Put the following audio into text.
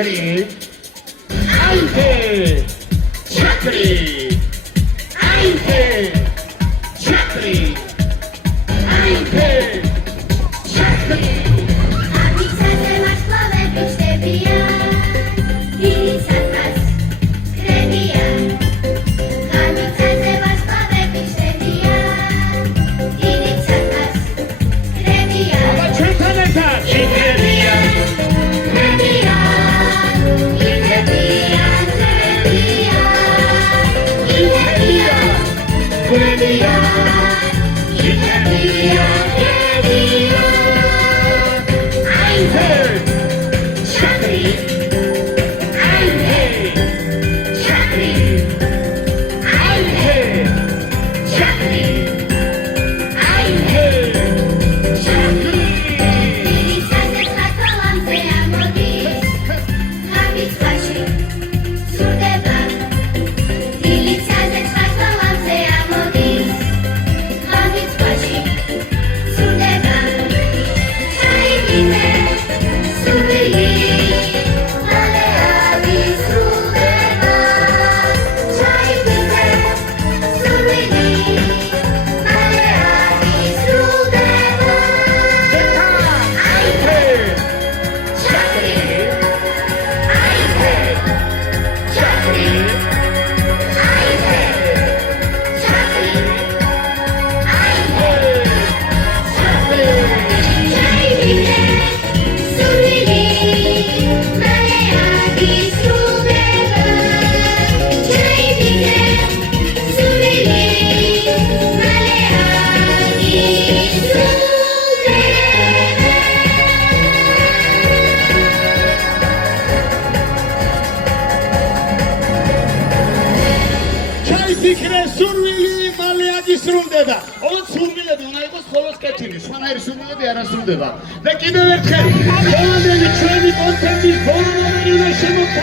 Chakri, Ainte, Chakri, Ainte, Chakri, Ainte, Chakri. Fikre survili male agისრულდება. ოღონდ სურვილები უნდა იყოს ხოლოს კეთილი, სხვანაირი სურვილები არ ასრულდება. და კიდევ ერთხელ, ბოლომდე ჩვენი კონტენტის ბოლომდე უნდა შემოგთავაზოთ